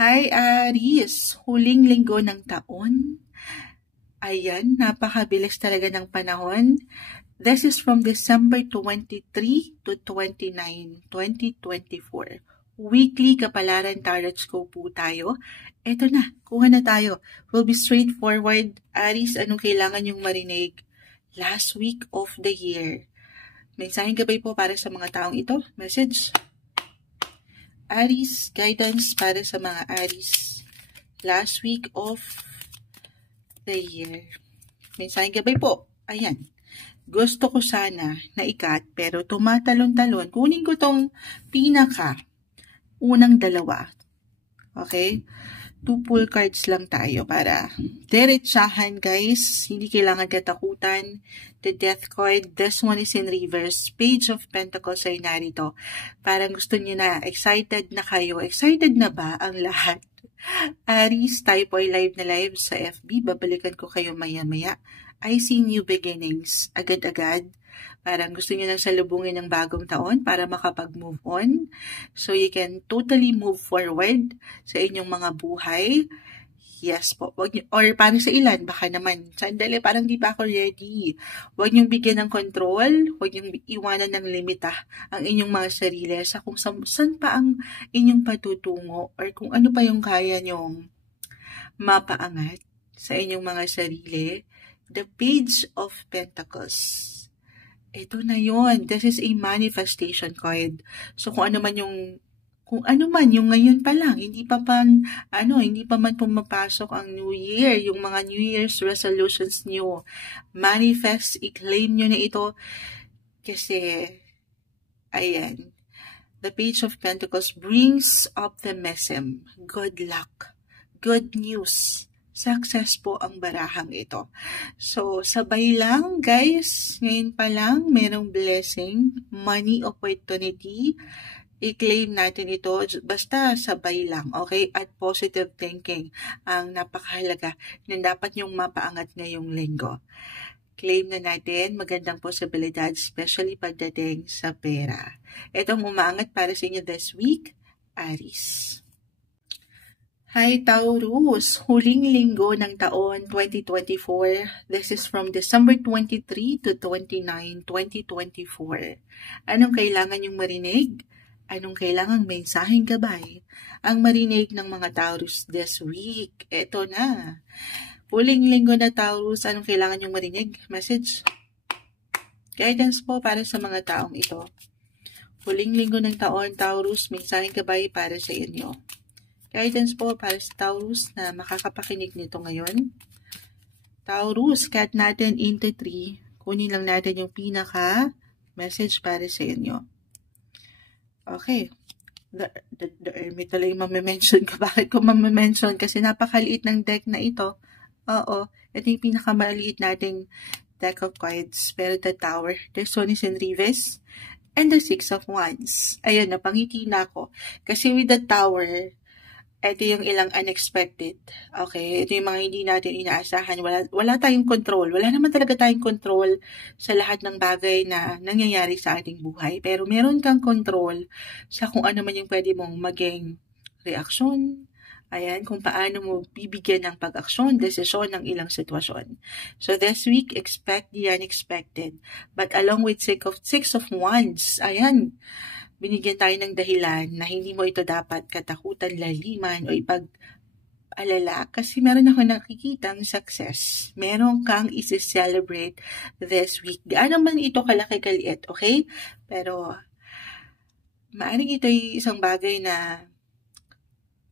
Hi Aries, huling linggo ng taon. Ayan, napakabilis talaga ng panahon. This is from December 23 to 29, 2024. Weekly Kapalaran Tarot Scope po tayo. Eto na, kuha na tayo. We'll be straightforward. Aries, anong kailangan yung marinig? Last week of the year. Mensaheng gabay po para sa mga taong ito. Message. Aries, guidance para sa mga Aries. Last week of the year. Mensaheng gabay po. Ayan. Gusto ko sana na ikat pero tumatalon-talon. Kunin ko tong unang dalawa. Okay? 2 full cards lang tayo para diretsahan, guys. Hindi kailangan katakutan. The Death card, this one is in reverse. Page of Pentacles ay narito. Parang gusto niyo na, excited na kayo. Excited na ba ang lahat? Aries, tayo po ay live na live sa FB. Babalikan ko kayo maya-maya. I see new beginnings. Agad-agad. Parang gusto niyo lang salubungin ng bagong taon para makapag-move on. So you can totally move forward sa inyong mga buhay. Yes po. Wag niyo, or parang sa ilan, baka naman, sandali, parang di pa ako ready. Huwag niyong bigyan ng control. Huwag niyong iwanan ng limita ang inyong mga sarili sa kung saan pa ang inyong patutungo or kung ano pa yung kaya niyong mapaangat sa inyong mga sarili. The Page of Pentacles. Ito na yon. This is a manifestation card. So kung ano man yung ngayon pa lang, hindi pa man pumapasok ang New Year, yung mga New Year's resolutions nyo. Manifest, i-claim nyo na ito kasi ayan. The Page of Pentacles brings optimism, good luck, good news. Success po ang barahang ito. So, sabay lang, guys. Ngayon pa lang, merong blessing, money opportunity. I-claim natin ito. Basta sabay lang, okay? At positive thinking ang napakahalaga na dapat niyong mapaangat ngayong linggo. Claim na natin magandang posibilidad, especially pagdating sa pera. Itong umaangat para sa inyo this week, Aries. Hi Taurus, huling linggo ng taon 2024. This is from December 23 to 29, 2024. Anong kailangan yung marinig? Anong kailangang mensaheng gabay ang marinig ng mga Taurus this week? Eto na. Huling linggo na Taurus, anong kailangan yung marinig? Message. Guidance po para sa mga taong ito. Huling linggo ng taon, Taurus, mensaheng gabay para sa inyo. Guidance po para sa Taurus na makakapakinig nito ngayon. Taurus, cut natin into 3. Kunin lang natin yung pinaka-message para sa inyo. Okay. The Hermit talaga yung mamimension ko. Bakit ko mamimension? Kasi napakaliit ng deck na ito. Oo. Ito yung pinakamaliit nating deck of cards. Pero the Tower, this one is in reverse. And the Six of Wands. Ayan, napangiti na ako. Kasi with the Tower, ito yung ilang unexpected. Okay? Ito yung mga hindi natin inaasahan. Wala tayong control. Wala naman talaga tayong control sa lahat ng bagay na nangyayari sa ating buhay. Pero meron kang control sa kung ano man yung pwede mong maging reaksyon. Ayan, kung paano mo bibigyan ng pag-aksyon, desisyon ng ilang sitwasyon. So this week, expect the unexpected. But along with Six of Wands, ayan, binigyan tayo ng dahilan na hindi mo ito dapat katakutan, laliman, o ipag-alala kasi meron ako nakikitang success. Meron kang isi-celebrate this week. Gaano man ito kalaki kaliit, okay? Pero maaaring ito ay isang bagay na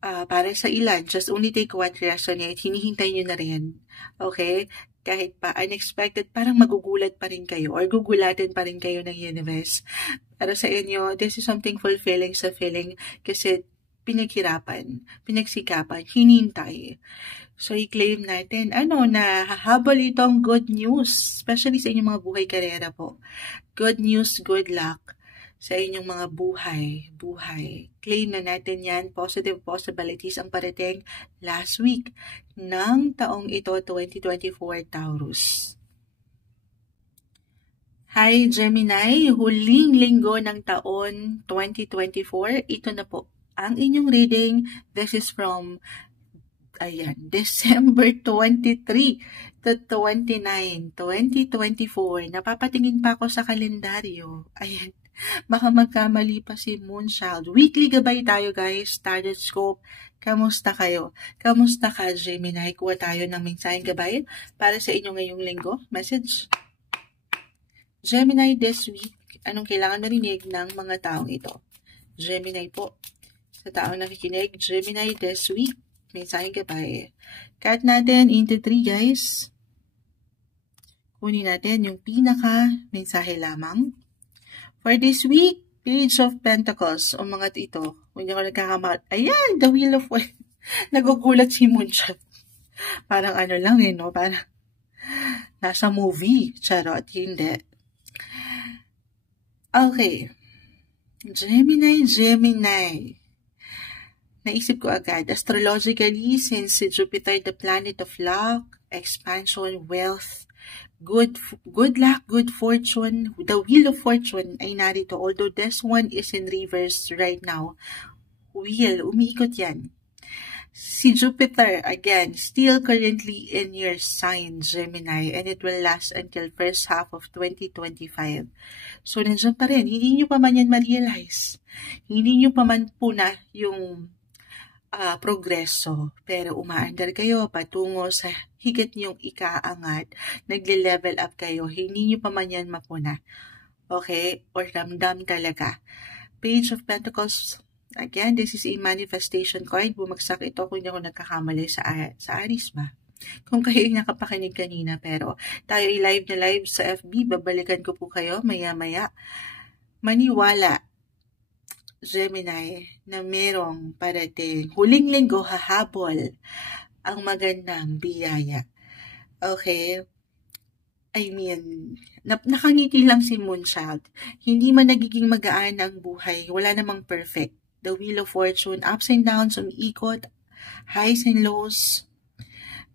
para sa ilan, just only take what resonate, hinihintay nyo na rin. Okay? Kahit pa unexpected, parang magugulat pa rin kayo or gugulatin pa rin kayo ng universe. Pero sa inyo, this is something fulfilling sa feeling kasi pinaghirapan, pinagsikapan, hinintay. So, i-claim natin, na hahabol itong good news, especially sa inyong mga buhay karera po. Good news, good luck sa inyong mga buhay. Claim na natin yan, positive possibilities ang parating last week ng taong ito, 2024 Taurus. Hi Gemini, huling linggo ng taon 2024. Ito na po. ang inyong reading. This is from December 23 to 29, 2024. Napapatingin pa ako sa kalendaryo. Ayan. Baka magkamali pa si Moonchild. Weekly gabay tayo, guys. Tarot Scope. Kamusta kayo? Kamusta ka, Gemini? Kuha tayo ng mensaheng gabay para sa inyo ngayong linggo. Message. Gemini this week. Anong kailangan marinig ng mga taong ito? Gemini po. Sa taong nakikinig, Gemini this week. Mensaheng gabay. Cut natin into 3, guys. Kunin natin yung pinaka mensahe lamang. For this week, Page of Pentacles. O mga ito. Kung hindi ako nagkakamat. Ayan, the Wheel of Fortune. Nagugulat si Moonchild. Parang ano lang no? Parang nasa movie. Charot, hindi. Okay. Gemini. Naisip ko agad, astrologically, since Jupiter, the planet of luck, expansion, wealth, good luck, good fortune, the Wheel of Fortune ay narito. Although this one is in reverse right now. Umiikot yan. Si Jupiter, again, still currently in your sign, Gemini, and it will last until first half of 2025. So, nandiyan pa rin. Hindi nyo pa man yan ma-realize. Hindi nyo pa man po na yung progreso, pero umaandar kayo patungo sa higit niyong ikaangat, nagle-level up kayo, hindi niyo pa man yan mapuna. Okay? Or ramdam talaga. Page of Pentacles, again, this is a manifestation card. Bumagsak ito kung hindi ako nagkakamali sa Aries ba? Kung kayo yung nakapakinig kanina, pero tayo i-live na live sa FB, babalikan ko po kayo maya-maya. Maniwala, Gemini, na merong parating huling linggo hahabol ang magandang biyaya. Okay? I mean, nakangiti lang si Moonchild. Hindi man nagiging magaan ang buhay. Wala namang perfect. The Wheel of Fortune, ups and downs, umiikot, highs and lows.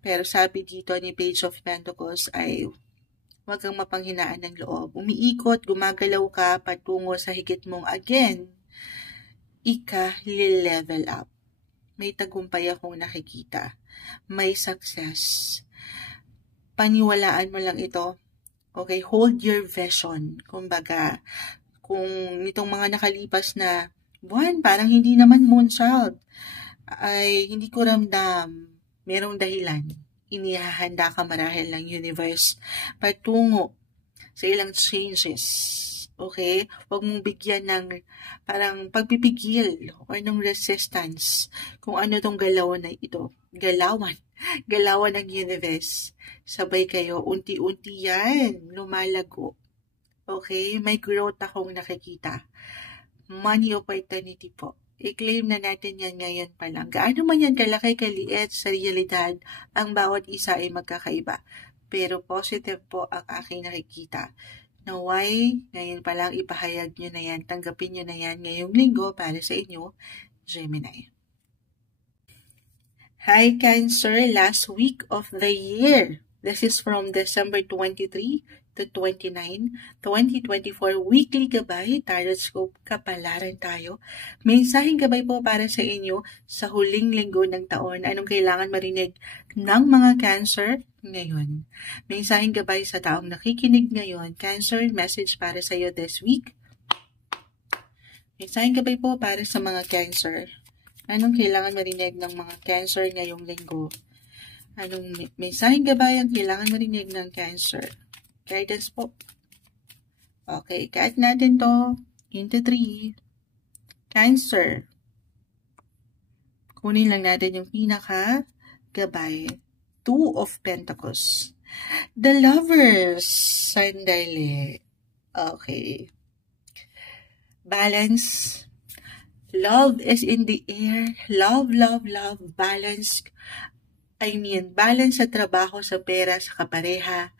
Pero sabi dito ni Page of Pentacles ay huwag kang mapanghinaan ng loob. Umiikot, gumagalaw ka patungo sa higit mong again level up. May tagumpay akong nakikita. May success. Paniwalaan mo lang ito. Okay, hold your vision. Kumbaga, kung itong mga nakalipas na buwan, parang hindi naman Moonchild, ay hindi ko ramdam. Merong dahilan. Inihahanda ka marahil ng universe patungo sa ilang changes. Okay? Huwag mong bigyan ng parang pagpipigil or ng resistance kung ano tong galawan na ito. Galawan ng universe. Sabay kayo, unti-unti yan, lumalago. Okay? May growth akong nakikita. Money opportunity po. I-claim na natin yan ngayon pa lang. Gaano man yan kalaki, kaliit sa realidad, ang bawat isa ay magkakaiba. Pero positive po ang aking nakikita. Naway, ngayon pa lang ipahayag nyo na yan, tanggapin nyo na yan ngayong linggo para sa inyo, Gemini. Hi Cancer, last week of the year. This is from December 23 to 29, 2024, weekly gabay, Tarot Scope, kapalaran tayo. Mensaheng gabay po para sa inyo sa huling linggo ng taon. Anong kailangan marinig ng mga Cancer ngayon? Mensaheng gabay sa taong nakikinig ngayon. Cancer, message para sa iyo this week. Mensaheng gabay po para sa mga Cancer. Anong kailangan marinig ng mga Cancer ngayong linggo? Anong mensaheng gabay ang kailangan marinig ng Cancer? Guidance po. Okay, cut natin to into 3. Cancer. Kunin lang natin yung pinaka gabay. 2 of Pentacles. The Lovers. Sandali. Okay. Balance. Love is in the air. Love, love, love. Balance. Balance sa trabaho, sa pera, sa kapareha.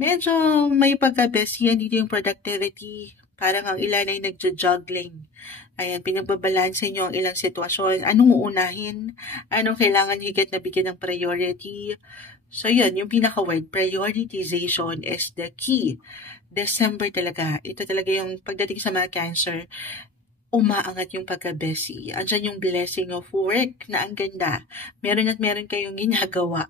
Medyo may pagka-besiyan dito yung productivity. Parang ang ilan ay nagja-juggling. Ayan, pinagbabalanse nyo ang ilang sitwasyon. Anong uunahin? Anong kailangan higit na bigyan ng priority? So yun, yung pinaka-word, prioritization is the key. December talaga. Ito talaga yung pagdating sa mga Cancer. umaangat yung pagka-busy. Andyan yung blessing of work na ang ganda. Meron at meron kayong ginagawa.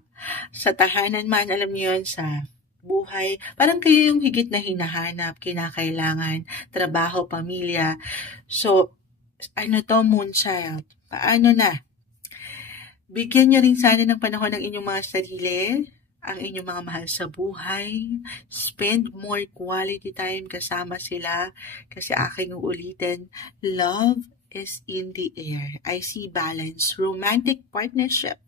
Sa tahanan man, alam niyo yun, sa buhay. Parang kayo yung higit na hinahanap, kinakailangan, trabaho, pamilya. So, moonchild? Paano na? Bigyan niyo rin sana ng panahon ng inyong mga sarili, ang inyong mga mahal sa buhay. Spend more quality time kasama sila. Kasi aking uulitin, love is in the air. I see balance. Romantic partnership.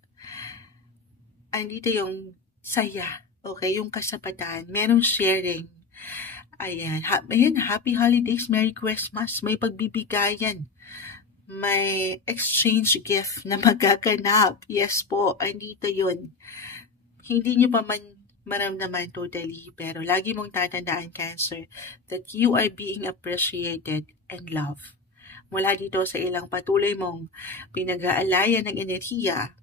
Andito yung saya. Okay? Yung kasapatan. Merong sharing. Ayan. Happy holidays. Merry Christmas. May pagbibigayan. May exchange gift na magaganap. Yes po. Andito yun. Hindi nyo pa man maramdaman totally, pero lagi mong tatandaan, Cancer, that you are being appreciated and loved. Mula dito sa ilang patuloy mong pinag-aalayan ng enerhiya,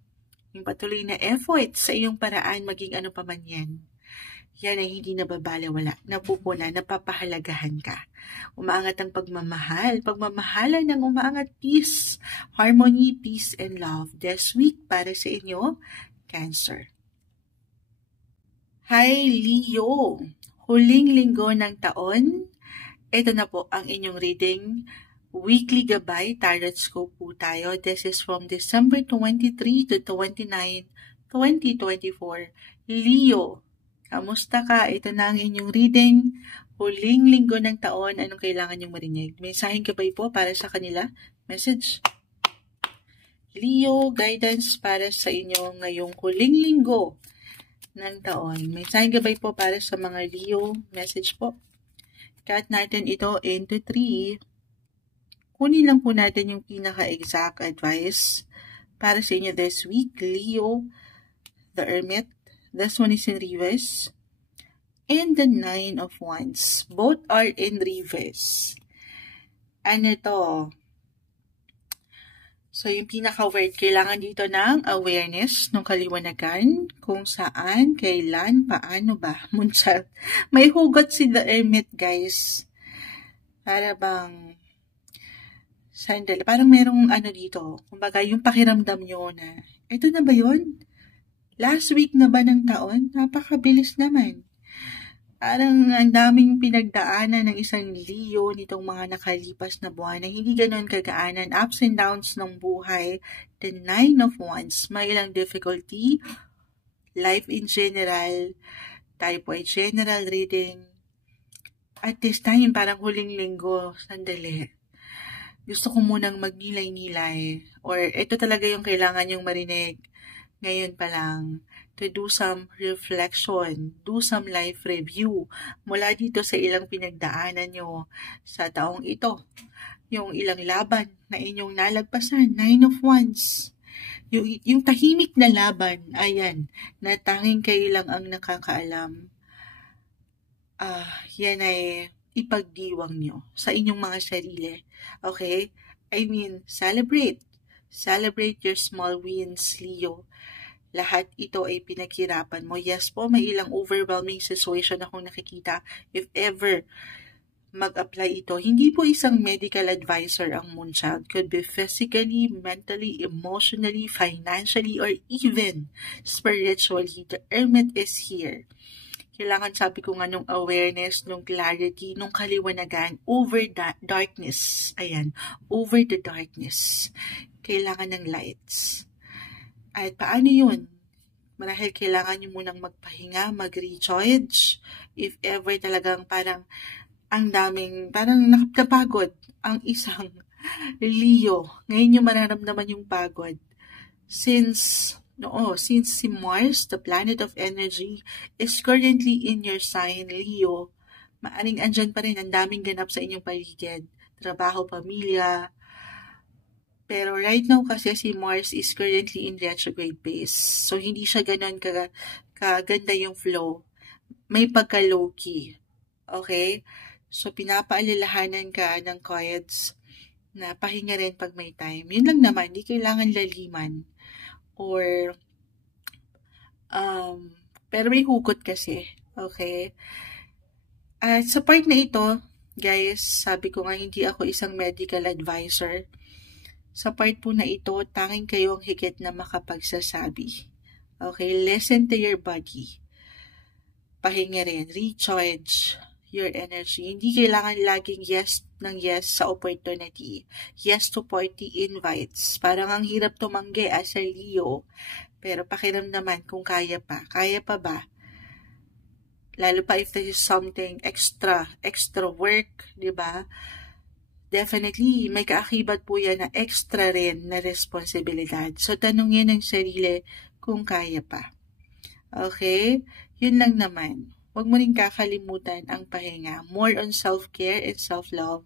yung patuloy na effort sa iyong paraan, maging ano pa man yan ay hindi nababalewala, napupuna, napapahalagahan ka. Umaangat ang pagmamahalan ng umaangat peace, harmony, peace, and love. This week para sa inyo, Cancer. Hi Leo! Huling linggo ng taon. Ito na po ang inyong reading. Weekly Gabay, Tarot Scope po tayo. This is from December 23 to 29, 2024. Leo, kamusta ka? Ito na ang inyong reading. Huling linggo ng taon. Anong kailangan niyong marinig? Mensaheng gabay po para sa kanila. Message. Leo, guidance para sa inyo ngayong huling linggo ng taon. May sign gabay po para sa mga Leo. Message po. Cut natin ito into 3. Kunin lang po natin yung pinaka-exact advice para sa inyo this week. Leo, the Hermit. This one is in reverse. And the 9 of Wands. Both are in reverse. Ano to? So, yung pinaka-word, kailangan dito ng awareness, ng kaliwanagan, kung saan, kailan, paano ba. Munchal. May hugot si The Hermit, guys. Para bang, sandali, parang merong dito. Kumbaga, yung pakiramdam nyo na, ito na ba yun? Last week na ba ng taon? Napakabilis naman. Parang ang daming pinagdaanan ng isang Leo nitong mga nakalipas na buwan na hindi ganoon kagaanan. Ups and downs ng buhay. The 9 of Wands. May ilang difficulty. Life in general. Tayo po ay general reading. At this time, parang huling linggo. Sandali. Gusto ko munang magnilay-nilay. Or ito talaga yung kailangan yung marinig. Ngayon pa lang. To do some reflection, do some life review mula dito sa ilang pinagdaanan nyo sa taong ito. Yung ilang laban na inyong nalagpasan, 9 of Wands. Yung tahimik na laban, ayan, na tanging kayo lang ang nakakaalam. Yan ay ipagdiwang nyo sa inyong mga sarili. Okay? I mean, celebrate. Celebrate your small wins, Leo. Lahat ito ay pinaghirapan mo. Yes po, may ilang overwhelming situation akong nakikita. If ever mag-apply ito, hindi po isang medical advisor ang Moonchild. Could be physically, mentally, emotionally, financially, or even spiritually. The Hermit is here. Kailangan, sabi ko nga, nung awareness, nung clarity, nung kaliwanagan over that darkness. Ayan, over the darkness. Kailangan ng lights. At paano yun? Marahil kailangan nyo munang magpahinga, mag-recharge. If ever talagang parang ang daming, parang napagod ang isang Leo. Ngayon nyo mararamdaman yung pagod. Since si Mars, the planet of energy, is currently in your sign, Leo, maaring andyan pa rin ang daming ganap sa inyong paligid. Trabaho, pamilya. Pero right now kasi si Mars is currently in retrograde phase. So, hindi siya ganun kaganda yung flow. May pagka-low-key. Okay? So, pinapaalalahanan ka ng cards na pahinga rin pag may time. Yun lang naman, hindi kailangan laliman. Or, pero may hugot kasi. Okay? At sa part na ito, Guys, sabi ko nga hindi ako isang medical advisor. Sa part po na ito, tanging kayo ang higit na makapagsasabi. Okay, listen to your body. Pahinga rin, recharge your energy. Hindi kailangan laging yes ng yes sa opportunity. Yes to party invites. Parang ang hirap tumanggi as a Leo. Pero pakiramdaman kung kaya pa. Kaya pa ba? Lalo pa if this is something extra work, di ba? Definitely, may kaakibat po yan na extra rin na responsibilidad. So, tanungin ang sarili kung kaya pa. Okay? Yun lang naman. Huwag mo rin kakalimutan ang pahinga. More on self-care and self-love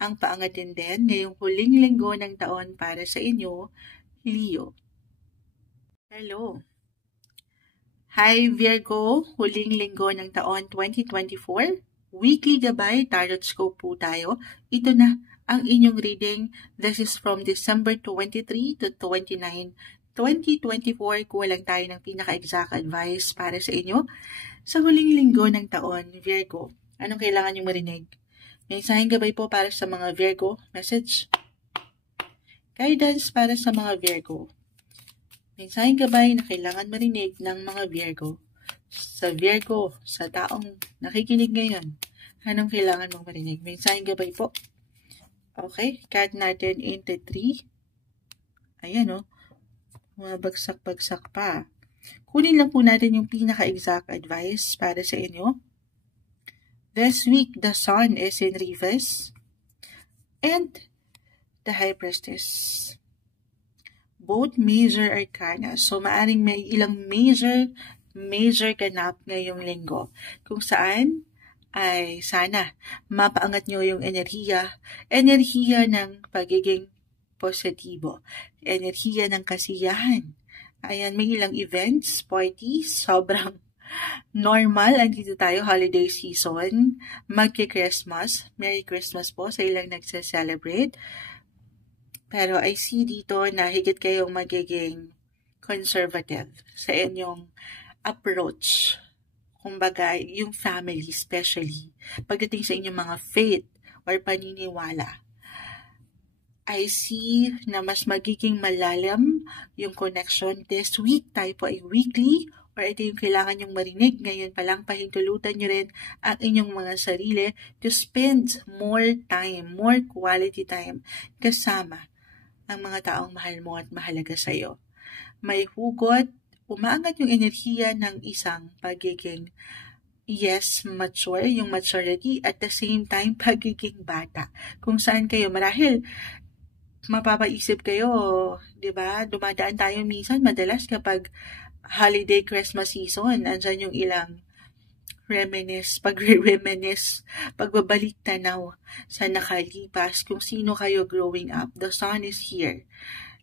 ang paangatin din ngayong huling linggo ng taon para sa inyo, Leo. Hello. Hi Virgo, huling linggo ng taon 2024. Weekly gabay, tarot scope po tayo. Ito na ang inyong reading. This is from December 23 to 29, 2024. Kuha lang tayo ng pinaka-exact advice para sa inyo. Sa huling linggo ng taon, Virgo, anong kailangan nyo marinig? May sahing gabay po para sa mga Virgo. Message. Guidance para sa mga Virgo. Mensaheng gabay na kailangan marinig ng mga Virgo. Sa Virgo, sa taong nakikinig ngayon, anong kailangan mong marinig? Mensaheng gabay po. Okay, cut natin into 3. Ayan o, mabagsak-bagsak pa. Kunin lang po natin yung pinaka-exact advice para sa inyo. This week, the Sun is in reverse and the High Priestess. Both major arcana. So, maaring may ilang major ganap ngayong linggo. Kung saan ay sana mapaangat nyo yung enerhiya ng pagiging positibo, enerhiya ng kasiyahan. Ayan, may ilang events, parties, sobrang normal. Andito tayo, holiday season, magki-Christmas. Merry Christmas po sa ilang nagse-celebrate. Pero I see dito na higit kayong magiging conservative sa inyong approach. Kumbaga, yung family especially, pagdating sa inyong mga faith or paniniwala, I see na mas magiging malalim yung connection. This week, tayo po ay weekly, or ito yung kailangan yung marinig. Ngayon palang pahintulutan nyo rin ang inyong mga sarili to spend more time, more quality time kasama ang mga taong mahal mo at mahalaga sa'yo. May hugot, umaangat yung enerhiya ng isang pagiging, yes, mature, yung maturity, at the same time, pagiging bata. Kung saan kayo, marahil, mapapaisip kayo, di ba? Dumadaan tayo minsan, madalas kapag holiday Christmas season, andyan yung ilang pagre-reminisce, pagbabalik tanaw sa nakalipas kung sino kayo growing up. The Sun is here.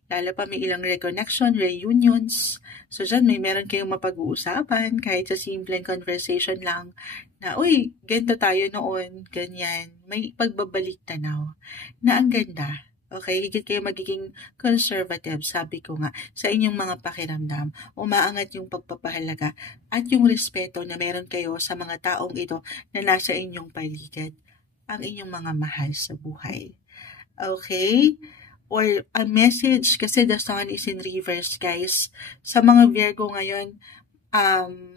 Lalo pa may ilang reconnection, reunions. So dyan meron kayong mapag-uusapan kahit sa simpleng conversation lang na, uy, ganito tayo noon, ganyan. May pagbabalik tanaw na ang ganda. Okay, higit kayo magiging conservative, sabi ko nga, sa inyong mga pakiramdam. Umaangat yung pagpapahalaga at yung respeto na meron kayo sa mga taong ito na nasa inyong paligid, ang inyong mga mahal sa buhay. Okay? Or a message, kasi the Sun is in reverse, guys. Sa mga Virgo ngayon,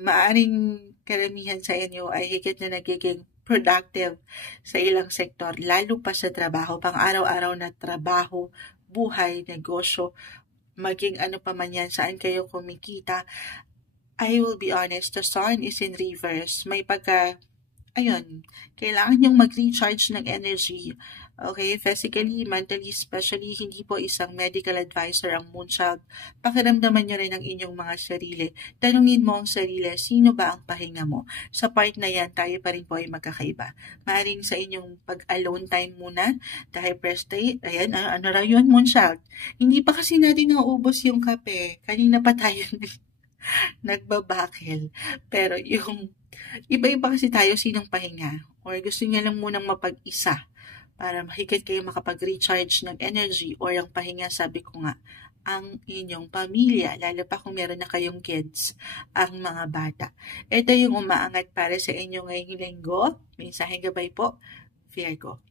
maaring karamihan sa inyo ay higit na nagiging productive sa ilang sektor, lalo pa sa trabaho, pang araw-araw na trabaho, buhay, negosyo, maging ano pa man yan, saan kayo kumikita. I will be honest, the Sun is in reverse. May kailangan yung mag-recharge ng energy. Okay, physically, mentally, especially, hindi po isang medical advisor ang Moonchild. Pakiramdaman nyo rin ang inyong mga sarili. Tanungin mo ang sarili, sino ba ang pahinga mo? Sa part na yan, tayo pa rin po ay magkakaiba. Maaring sa inyong pag-alone time muna, dahil prostate, ayan, ano raw yun, Moonchild? Hindi pa kasi natin nauubos yung kape. Kanina pa tayo nagbabakil. Pero yung iba-iba kasi tayo sinong pahinga. Or gusto niya lang munang mapag-isa para mahigit kayo makapag-recharge ng energy or ang pahinga, sabi ko nga, ang inyong pamilya, lalo pa kung meron na kayong kids, ang mga bata. Ito yung umaangat para sa inyo ngayong linggo. Mensaheng gabay po. Virgo.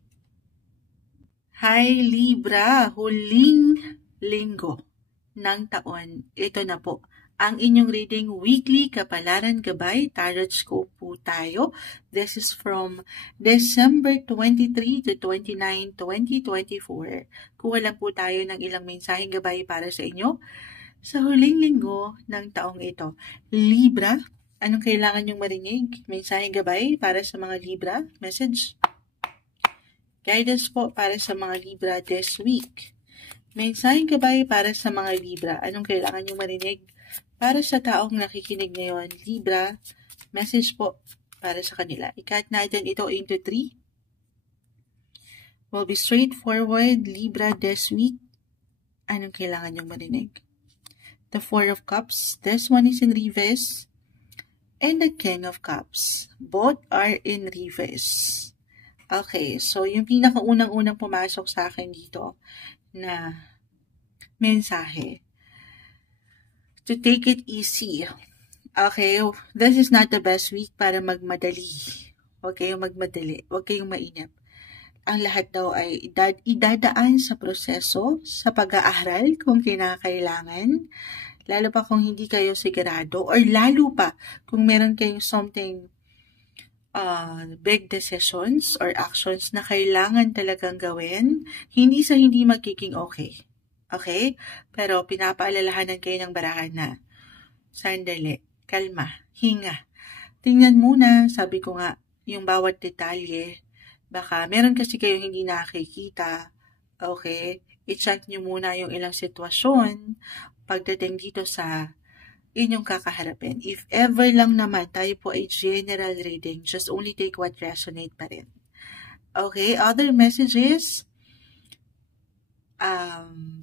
Hi Libra, huling linggo ng taon. Ito na po ang inyong reading weekly kapalaran gabay. Tarot scope po tayo. This is from December 23 to 29, 2024. Kuha lang po tayo ng ilang mensaheng gabay para sa inyo sa huling linggo ng taong ito. Libra, anong kailangan nyong marinig? Mensaheng gabay para sa mga Libra? Message? Guidance po para sa mga Libra this week. Mensaheng gabay para sa mga Libra. Anong kailangan nyo marinig para sa taong nakikinig ngayon? Libra, message po para sa kanila. I-cut natin ito into 3. We'll be straightforward. Libra this week. Anong kailangan nyo marinig? The Four of Cups. This one is in reverse. And the King of Cups. Both are in reverse. Okay, so yung pinakaunang-unang pumasok sa akin dito na mensahe. To take it easy. Okay, this is not the best week para magmadali. Huwag kayong magmadali. Huwag kayong mainip. Ang lahat daw ay idadaan sa proseso, sa pag-aaral kung kinakailangan. Lalo pa kung hindi kayo sigurado. Or lalo pa kung meron kayong something big decisions or actions na kailangan talagang gawin, hindi sa hindi magiging okay. Okay? Pero pinapaalalahanan kayo ng barahan na, sandali, kalma, hinga. Tingnan muna, sabi ko nga, yung bawat detalye. Baka meron kasi kayong hindi nakikita. Okay? I-check nyo muna yung ilang sitwasyon pagdating dito sa inyong kakaharapin. If ever lang naman tayo po ay general reading, just only take what resonate pa rin. Okay, other messages,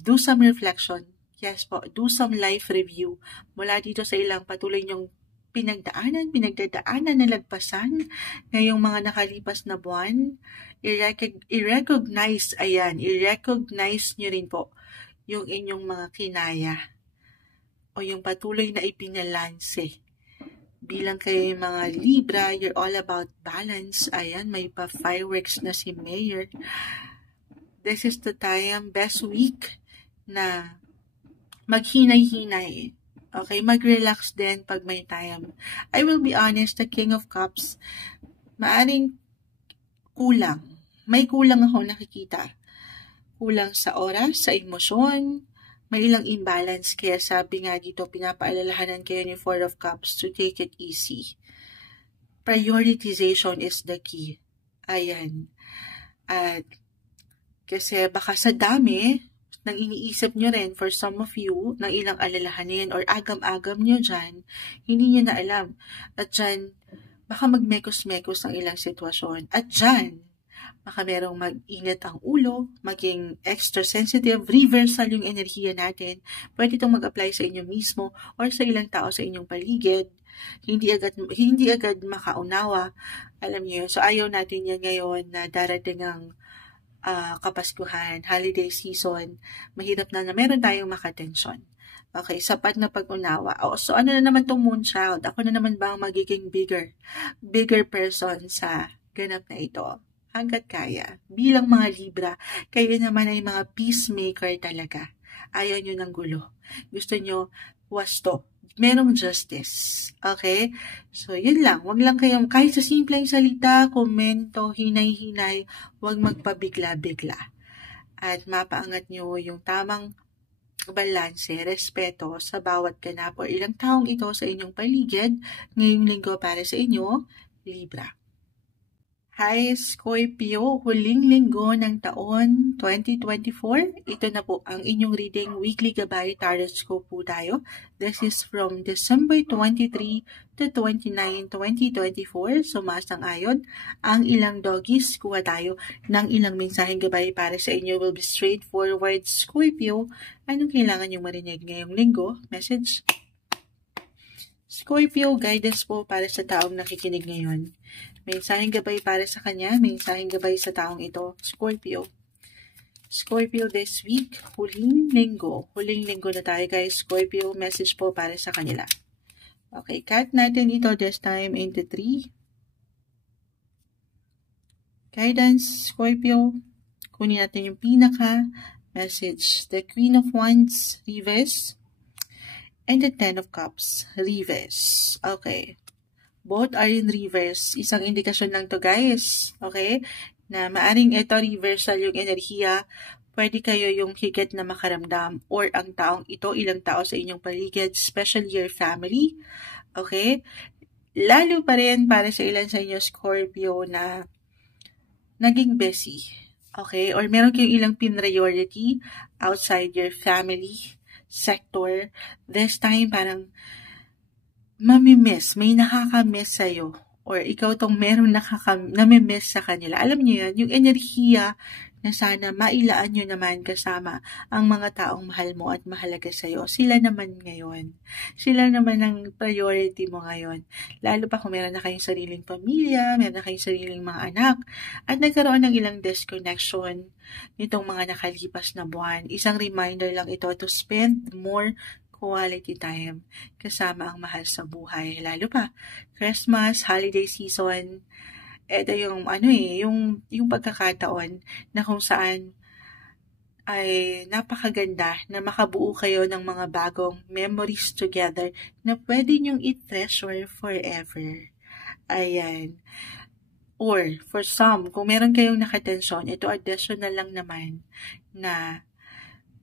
do some reflection. Yes po, do some life review. Mula dito sa ilang patuloy nyong pinagdadaanan, nalagpasan ngayong mga nakalipas na buwan. I-recognize nyo rin po yung inyong mga kinaya o yung patuloy na ipinalanse. Bilang kayo yung mga Libra, you're all about balance. Ayan, may pa-fireworks na si Mayor. This is the time, best week, na maghinay-hinay. Okay, mag-relax din pag may time. I will be honest, the King of Cups, maaring kulang. May kulang ako nakikita. Kulang sa oras, sa emosyon, may ilang imbalance, kaya sabi nga dito, pinapaalalahanan kayo ni Four of Cups to take it easy. Prioritization is the key. Ayan. At kasi baka sa dami ng iniisip nyo rin, for some of you, ng ilang alalahanin or agam-agam nyo dyan, hindi nyo na alam. At dyan, baka magmekos-mekos ang ilang sitwasyon. At dyan, baka merong mag-init ang ulo, maging extra sensitive, reversal yung enerhiya natin. Pwede itong mag-apply sa inyo mismo or sa ilang tao sa inyong paligid. Hindi agad makaunawa. Alam niyo yun. So ayaw natin yan ngayon na darating ang Kapaskuhan, holiday season. Mahirap na meron tayong makatensyon. Okay, sapat na pag-unawa. So ano na naman itong moonchild? Ako na naman ba ang magiging bigger person sa ganap na ito? Hanggat kaya. Bilang mga Libra, kayo naman ay mga peacemaker talaga. Ayaw nyo ng gulo. Gusto nyo wasto. Merong justice. Okay? So, yun lang. Huwag lang kayong, kahit sa simpleng salita, komento, hinay-hinay, huwag magpabigla-bigla. At mapaangat nyo yung tamang balanse, respeto sa bawat ganap o ilang taong ito sa inyong paligid. Ngayong linggo para sa inyo, Libra. Hi Scorpio, huling linggo ng taon 2024. Ito na po ang inyong reading weekly gabay tarot scope po tayo. This is from December 23 to 29, 2024. Sumasang-ayon ang ilang doggies. Kuha tayo ng ilang mensaheng gabay para sa inyo. Will be straightforward Scorpio. Anong kailangan yung marinig ngayong linggo? Message? Scorpio, guidance po para sa taong nakikinig ngayon. Mensaheng gabay para sa kanya, mensaheng gabay sa taong ito, Scorpio. Scorpio this week, huling linggo. Huling linggo na tayo guys, Scorpio, message po para sa kanila. Okay, cut natin ito this time into 3. Guidance, Scorpio. Kunin natin yung pinaka message. The Queen of Wands, reverse. And the Ten of Cups, reverse. Okay. Both are in reverse. Isang indikasyon lang to, guys. Okay? Na maaring ito reversal yung enerhiya. Pwede kayo yung higit na makaramdam or ang taong ito, ilang tao sa inyong paligid, especially your family. Okay? Lalo pa rin para sa ilan sa inyo, Scorpio, na naging busy. Okay? Or meron kayong ilang priority outside your family sector. This time, parang mamimiss. May nakakamiss sa'yo. Or ikaw tong meron namimiss sa kanila. Alam niyo yan, yung enerhiya na sana mailaan nyo naman kasama ang mga taong mahal mo at mahalaga sa'yo. Sila naman ngayon. Sila naman ang priority mo ngayon. Lalo pa kung meron na kayong sariling pamilya, meron na kayong sariling mga anak, at nagkaroon ng ilang disconnection nitong mga nakalipas na buwan. Isang reminder lang ito to spend more quality time kasama ang mahal sa buhay. Lalo pa, Christmas, holiday season, ito yung yung pagkakataon na kung saan ay napakaganda na makabuo kayo ng mga bagong memories together na pwede nyong i-treasure forever. Ayan. Or, for some, kung meron kayong nakatensyon, ito additional lang naman na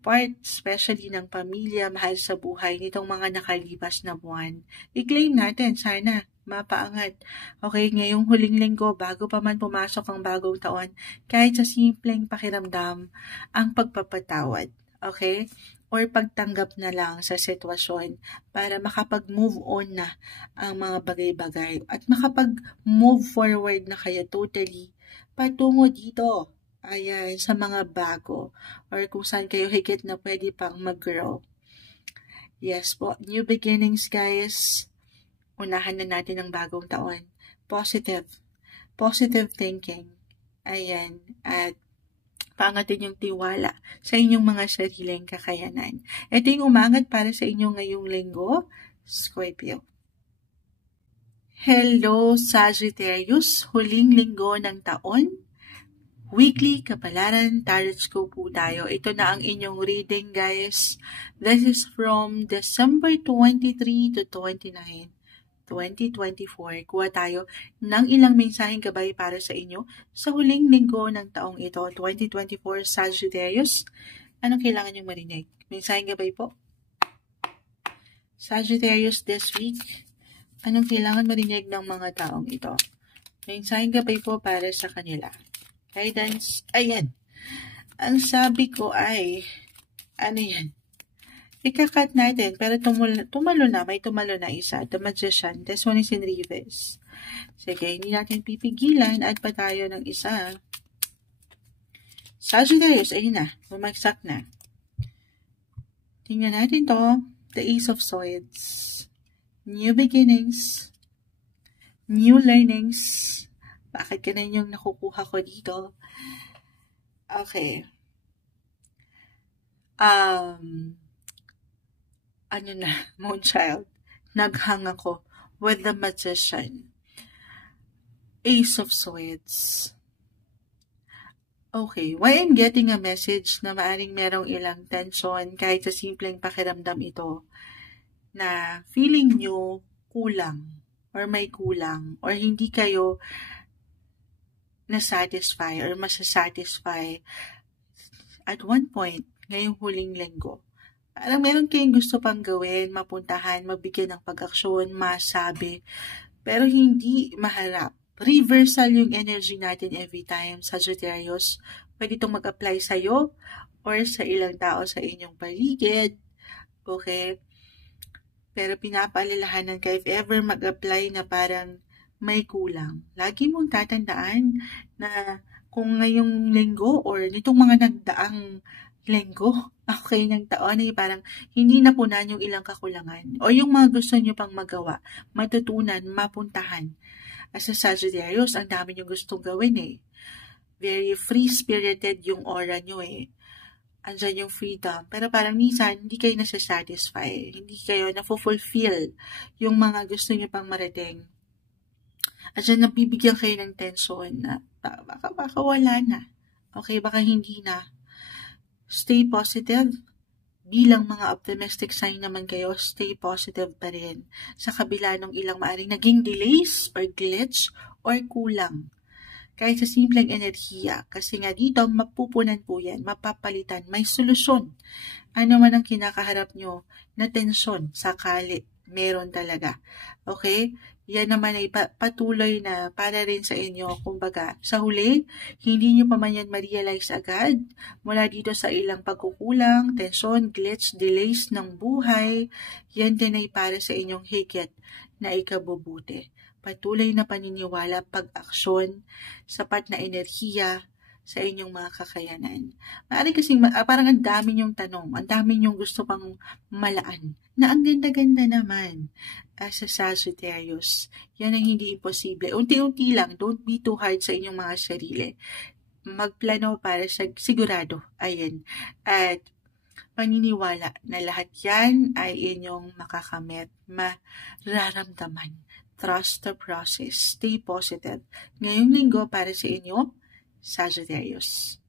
part, especially ng pamilya, mahal sa buhay, nitong mga nakalipas na buwan. I-claim natin, sana mapaangat. Okay, ngayong huling linggo, bago pa man pumasok ang bagong taon, kahit sa simpleng pakiramdam, ang pagpapatawad. Okay? Or pagtanggap na lang sa sitwasyon para makapag-move on na ang mga bagay-bagay at makapag-move forward na kayo totally patungo dito. Ayan, sa mga bago or kung saan kayo higit na pwede pang mag-grow. Yes po, new beginnings, guys. Unahan na natin ang bagong taon. Positive thinking. Ayan, at paangatin yung tiwala sa inyong mga sariling kakayanan. Ito yung umangat para sa inyo ngayong linggo, Scorpio. Hello, Sagittarius. Huling linggo ng taon. Weekly Kapalaran Tarot po tayo. Ito na ang inyong reading, guys. This is from December 23 to 29, 2024. Kuha tayo ng ilang mensaheng gabay para sa inyo sa huling linggo ng taong ito, 2024, Sagittarius. Anong kailangan nyo marinig? Mensaheng gabay po. Sagittarius this week. Anong kailangan marinig ng mga taong ito? Mensaheng gabay po para sa kanila. Guidance, ayan. Ang sabi ko ay, ano yan? Ika-cut natin, pero tumalo na, may tumalo na isa. The Magician, this one is in reverse. Sige, hindi natin pipigilan, add pa tayo ng isa. Sagittarius, ayun na, bumagsak na. Tingnan natin to, the Ace of Swords. New beginnings, new learnings. Bakit ganun yung nakukuha ko dito? Okay. Moonchild. Naghang ako with the Magician. Ace of Swords. Okay. Why I'm getting a message na maaring merong ilang tension kahit sa simpleng pakiramdam ito na feeling nyo kulang or may kulang or hindi kayo na-satisfy or masasatisfy at one point ngayong huling linggo. Parang meron kayong gusto pang gawin, mapuntahan, mabigyan ng pag-aksyon, masabi, pero hindi maharap. Reversal yung energy natin every time, Sagittarius. Pwede itong mag-apply sa'yo or sa ilang tao sa inyong paligid. Okay? Pero pinapaalalahanan ka if ever mag-apply na parang may kulang. Lagi mong tatandaan na kung ngayong linggo or nitong mga nagdaang linggo, okay, ng taon ay parang hindi napunan yung ilang kakulangan o yung mga gusto nyo pang magawa, matutunan, mapuntahan. As a Sagittarius, ang dami nyo gustong gawin eh. Very free-spirited yung aura nyo eh. Andyan yung freedom. Pero parang minsan, hindi kayo nasa-satisfy. Hindi kayo na-fulfill yung mga gusto nyo pang marating. At dyan nabibigyan kayo ng tension na baka wala na. Okay, baka hindi na. Stay positive. Bilang mga optimistic sign naman kayo, stay positive pa rin. Sa kabila ng ilang maaring naging delays or glitch or kulang. Kahit sa simpleng enerhiya. Kasi nga dito, mapupunan po yan, mapapalitan, may solusyon. Ano man ang kinakaharap nyo na tensyon, sakali, meron talaga. Okay? Yan naman ay patuloy na para rin sa inyo. Kumbaga, sa huli, hindi nyo pa man yan ma-realize agad mula dito sa ilang pagkukulang, tensyon, glitch, delays ng buhay. Yan din ay para sa inyong higit na ikabubuti. Patuloy na paniniwala, pag-aksyon, sapat na enerhiya sa inyong mga kakayanan. Maaari kasing parang ang dami niyong tanong, ang dami niyong gusto pang malaan, na ang ganda-ganda naman sa Sagittarius. Yan ang hindi imposible. Unti-unti lang, don't be too hard sa inyong mga sarili. Magplano para sa sigurado. Ayan. At paniniwala na lahat yan ay inyong makakamit, mararamdaman. Trust the process. Stay positive. Ngayong linggo para sa inyo, Sagittarius.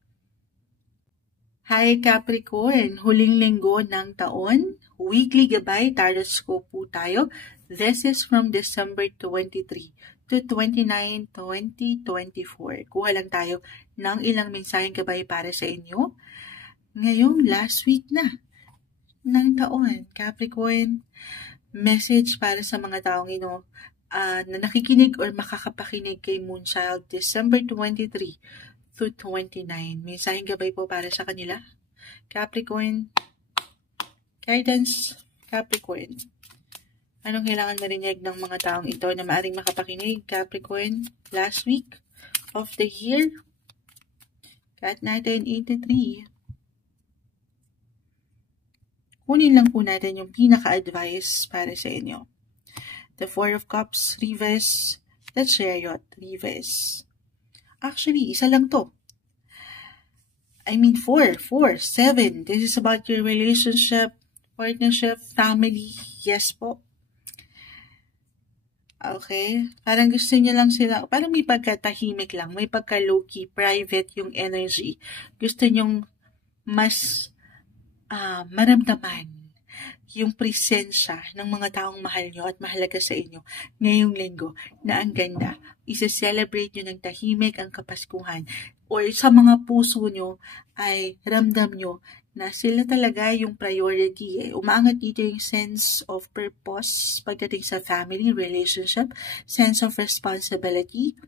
Hi Capricorn, huling linggo ng taon. Weekly Gabay Tarot po tayo. This is from December 23 to 29, 2024. Kuha lang tayo ng ilang mensaheng gabay para sa inyo. Ngayong last week na ng taon. Capricorn, message para sa mga taong na nakikinig or makakapakinig kay Moonchild December 23 to 29. Mensaheng gabay po para sa kanila. Capricorn, guidance, Capricorn. Anong kailangan marinig ng mga taong ito na maaring makapakinig? Capricorn, last week of the year. Kat natin 83. Kunin lang po natin yung pinaka-advice para sa inyo. The Four of Cups, reverse. The Chariot, reverse. Actually, isa lang to. I mean, 4, 7. This is about your relationship, partnership, family. Yes po. Okay? Parang gusto niyo lang sila, parang may pagkatahimik lang, may pagka-low-key, private yung energy. Gusto niyong mas maramdaman yung presensya ng mga taong mahal nyo at mahalaga sa inyo ngayong linggo na ang ganda. Isa-celebrate nyo ng tahimik ang Kapaskuhan or sa mga puso nyo ay ramdam nyo na sila talaga yung priority. Umaangat dito yung sense of purpose pagdating sa family, relationship, sense of responsibility.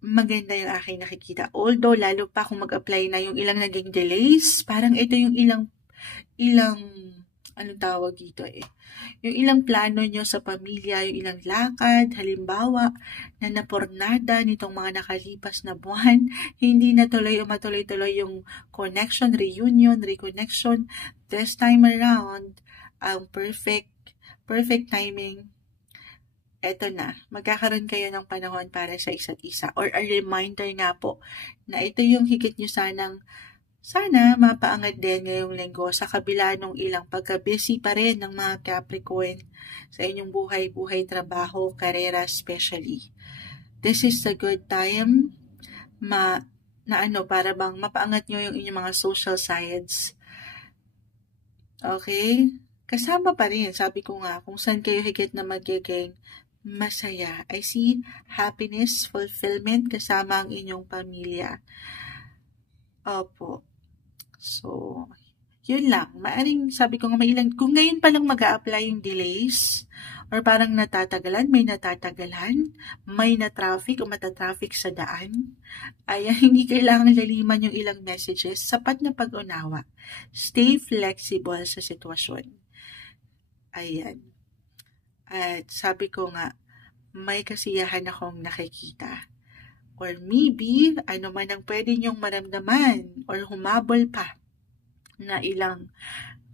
Maganda yung aking nakikita. Although, lalo pa kung mag-apply na yung ilang naging delays, parang ito yung ilang anong tawag dito yung ilang plano nyo sa pamilya, yung ilang lakad, halimbawa, na napornada nitong mga nakalipas na buwan, hindi natuloy o matuloy-tuloy yung connection, reunion, reconnection. This time around, ang perfect timing, eto na, magkakaroon kayo ng panahon para sa isa't isa. Or a reminder nga po, na ito yung higit nyo sana mapaangat din ngayong linggo sa kabila ng ilang pagka-busy pa rin ng mga Capricorn sa inyong buhay, trabaho, karera especially. This is a good time para bang mapaangat nyo yung inyong mga social sides. Okay? Kasama pa rin, sabi ko nga, kung saan kayo higit na magiging masaya. I see happiness, fulfillment kasama ang inyong pamilya. Opo. So, yun lang. Maaring sabi ko nga kung ngayon pa lang mag-a-apply yung delays or parang may natatagalan, may na-traffic o mata-traffic sa daan, ay hindi kailangan laliman yung ilang messages, sapat na pag-unawa. Stay flexible sa sitwasyon. Ayan. At sabi ko nga, may kasiyahan akong nakikita. Or maybe, ano man ang pwede niyong maramdaman or humabol pa na ilang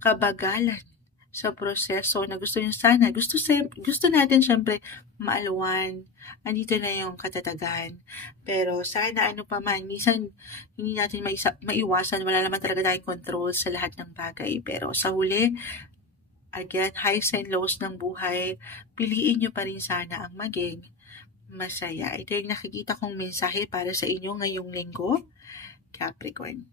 kabagalan sa proseso na gusto niyo sana. Gusto natin syempre maalwan. Andito na yung katatagan. Pero sana minsan hindi natin maiwasan. Wala naman talaga tayong control sa lahat ng bagay. Pero sa huli, again, highs and lows ng buhay, piliin niyo pa rin sana ang maging masaya. Ito yung nakikita kong mensahe para sa inyo ngayong linggo, Capricorn.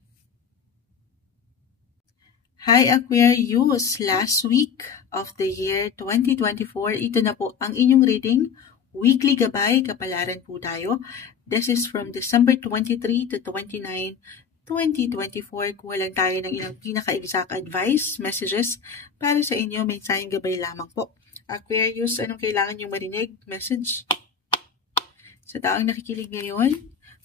Hi Aquarius, last week of the year 2024, ito na po ang inyong reading. Weekly gabay, kapalaran po tayo. This is from December 23 to 29, 2024. Kuha lang tayo ng ilang pinaka-exact advice, messages para sa inyo. May mensaheng gabay lamang po. Aquarius, anong kailangan yung marinig? Message sa taong nakikinig ngayon,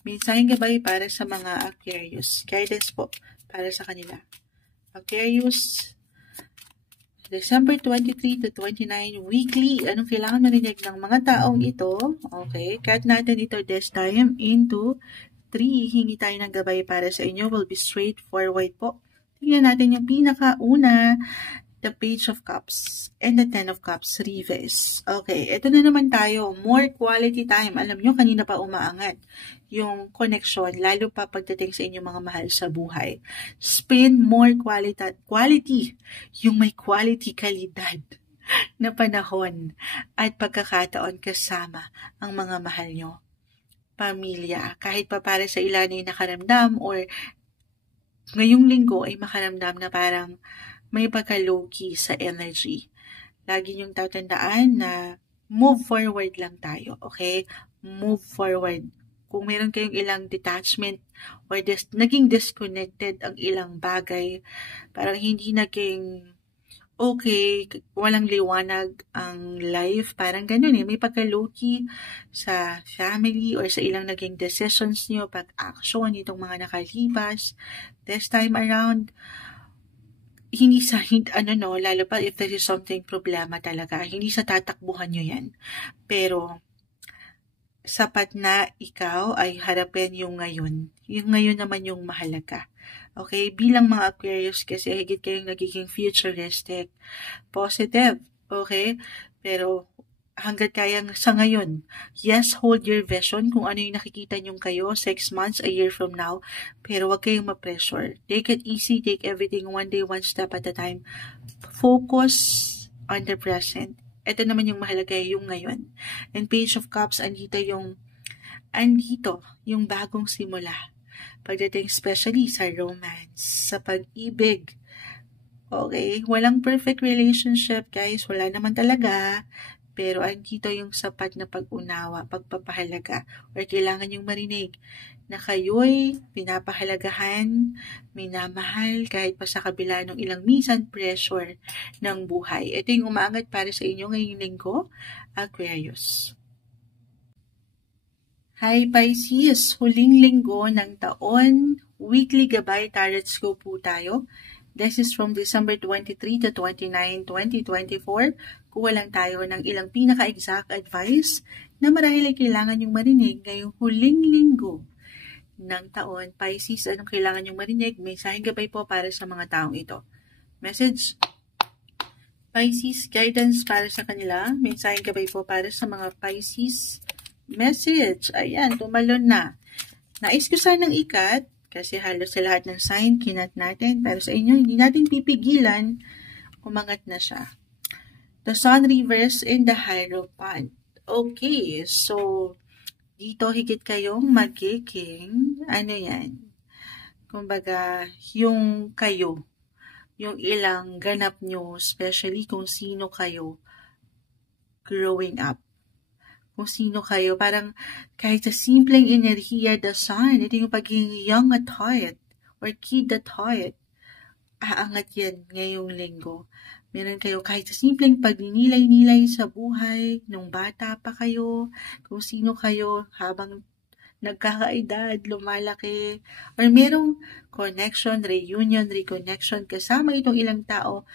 mensaheng gabay para sa mga Aquarius. Guidance po para sa kanila. Aquarius, December 23 to 29, weekly. Anong kailangan marinig ng mga taong ito? Okay, cut natin ito this time into 3. Hingi tayo ng gabay para sa inyo. Will be straightforward po. Tingnan natin yung pinakauna. The Page of Cups and the Ten of Cups reverse. Okay, ito na naman tayo. More quality time. Alam nyo, kanina pa umaangat yung connection, lalo pa pagdating sa inyong mga mahal sa buhay. Spend more quality, yung may quality, kalidad na panahon at pagkakataon kasama ang mga mahal nyo. Pamilya, kahit pa para sa ilan ay nakaramdam or ngayong linggo ay makaramdam na parang may pagka-low-key sa energy. Lagi niyong tatandaan na move forward lang tayo, okay? Move forward. Kung meron kayong ilang detachment or naging disconnected ang ilang bagay, parang hindi naging okay, walang liwanag ang life, parang ganun eh. May pagka-low-key sa family or sa ilang naging decisions niyo, pag-action, itong mga nakalipas. This time around, hindi sa, lalo pa if there is something problema talaga, hindi sa tatakbuhan nyo yan. Pero, sapat na ikaw ay harapin yung ngayon. Yung ngayon naman yung mahalaga. Okay? Bilang mga Aquarius kasi higit kayong nagiging futuristic, positive. Okay? Pero, hanggat kayang sa ngayon, yes, hold your vision kung ano yung nakikita nyong kayo 6 months, a year from now, pero wag kayong ma-pressure. Take it easy, take everything one day, one step at a time. Focus on the present. Ito naman yung mahalaga, yung ngayon. And Page of Cups, andito yung bagong simula. Pagdating especially sa romance, sa pag-ibig. Okay? Walang perfect relationship, guys. Wala naman talaga. Pero andito yung sapat na pag-unawa, pagpapahalaga, or kailangan yung marinig na kayo'y pinapahalagahan, minamahal, kahit pa sa kabila ng ilang minsan pressure ng buhay. Ito yung umaangat para sa inyo ngayong linggo, Aquarius. Hi Pisces, huling linggo ng taon, weekly gabay tarot scope po tayo. This is from December 23 to 29, 2024. Kuha lang tayo ng ilang pinaka-exact advice na marahil ay kailangan yung marinig ngayong huling linggo ng taon. Pisces, anong kailangan yung marinig? May mensaheng gabay po para sa mga taong ito. Message. Pisces, guidance para sa kanila. May mensaheng gabay po para sa mga Pisces. Message. Ayan, tumalon na. Nais ko sanang ikat. Kasi halos sa lahat ng sign, kinat natin. Pero sa inyo, hindi natin pipigilan. Umangat na siya. The Sun reverse in the Hierophant. Okay, so, dito higit kayong magiging, kumbaga, yung kayo, yung ilang ganap nyo, especially kung sino kayo growing up. Kung sino kayo, parang kahit sa simpleng enerhiya, the sun, ito yung pagiging young at heart, or kid at heart, aangat yan ngayong linggo. Meron kayo kahit sa simpleng pagninilay-nilay sa buhay, nung bata pa kayo, kung sino kayo habang nagkakaedad, lumalaki, or merong connection, reunion, reconnection, kasama itong ilang tao,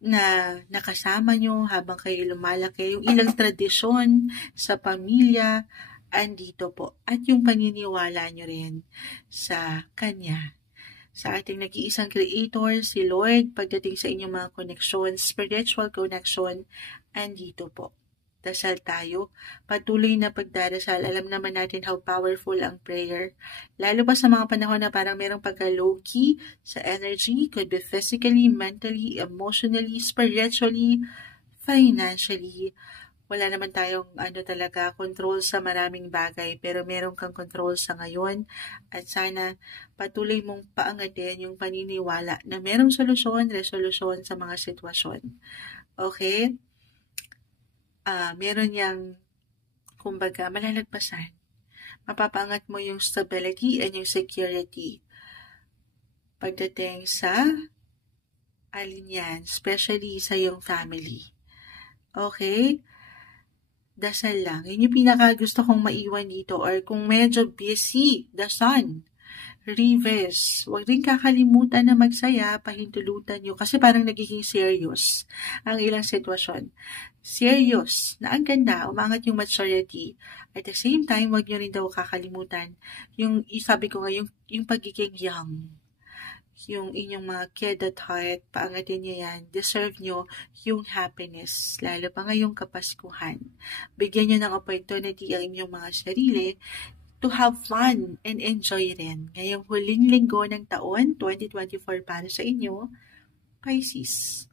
na nakasama nyo habang kayo lumalaki, yung ilang tradisyon sa pamilya, andito po. At yung paniniwala nyo rin sa Kanya. Sa ating nag-iisang Creator, si Lord, pagdating sa inyong mga connection, spiritual connection, andito po. Dasal tayo, patuloy na pagdarasal. Alam naman natin how powerful ang prayer. Lalo pa sa mga panahon na parang merong pagka-low-key sa energy, could be physically, mentally, emotionally, spiritually, financially, wala naman tayong talaga control sa maraming bagay, pero meron kang control sa ngayon at sana patuloy mong paangatin yung paniniwala na merong solusyon, resolusyon sa mga sitwasyon. Okay? Meron yang kumbaga malalagpasan. Mapapangat mo yung stability and yung security pagdating sa especially sa iyong family. Okay? Dasal lang. Yun yung pinaka gusto kong maiwan dito. Or kung medyo busy, the sun, reverse. Huwag rin kakalimutan na magsaya, pahintulutan nyo. Kasi parang nagiging serious ang ilang sitwasyon. Serious na ang ganda, umangat yung maturity. At the same time, huwag nyo rin daw kakalimutan yung, sabi ko nga, yung pagiging young. Yung inyong mga kid at heart, paangatin nyo yan. Deserve nyo yung happiness, lalo pa ngayong Kapaskuhan. Bigyan nyo ng opportunity ang inyong mga sarili to have fun and enjoy rin. Ngayong huling linggo ng taon, 2024 para sa inyo, Pisces.